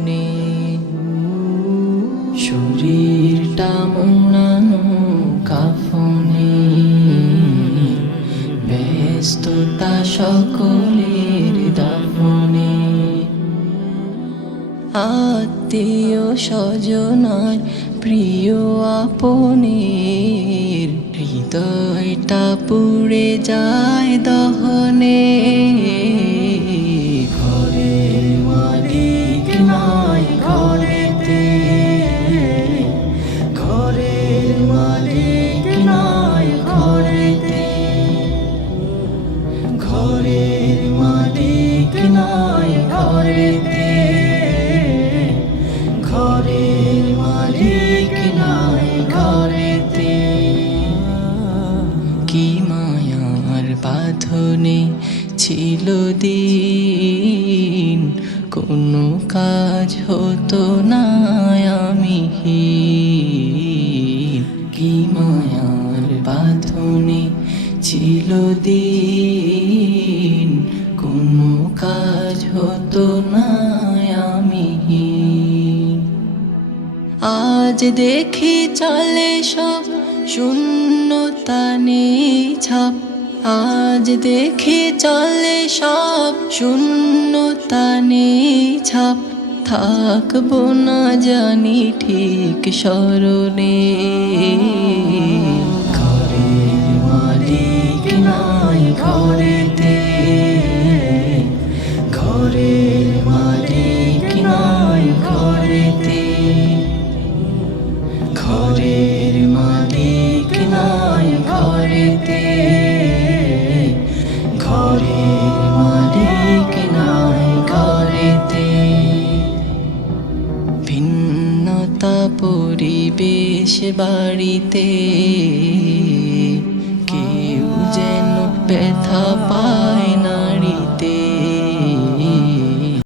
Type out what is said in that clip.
বাঁধনে, শরীরটা মোড়ানো কাফনে, ব্যস্ততা সকলের দাফনে। আত্মীয় স্বজনার প্রিয় আপনের হৃদয়টা পুড়ে যায় দহনে। ঘরের মালিক নাই ঘরেতে, ঘরের মালিক নাই ঘরেতে, ঘরের মালিক নাই ঘরেতে, ঘরের মালিক নাই ঘরেতে। কি মায়ার বাঁধনে ছিল দিন, কোনো কাজ হতো না আমিহীন। কি মায়ার বাঁধনে ছিল দিন, কোনো কাজ হতো না আমিহীন। আজ দেখি চলে সব শূন্যতা নেই ছাপ, আজ দেখি চলে সব শূন্যতা নেই ছাপ। থাকবো না জানি ঠিক স্মরণে। ঘরের মালিক নাই ঘরেতে, ঘরের মালিক নাই ঘরেতে, ঘরের মালিক নাই ঘরেতে, ঘরের মালিক নাই ঘরেতে। ভিন্নতা পরিবেশ বাড়িতে, কেউ যেন ব্যথা পায়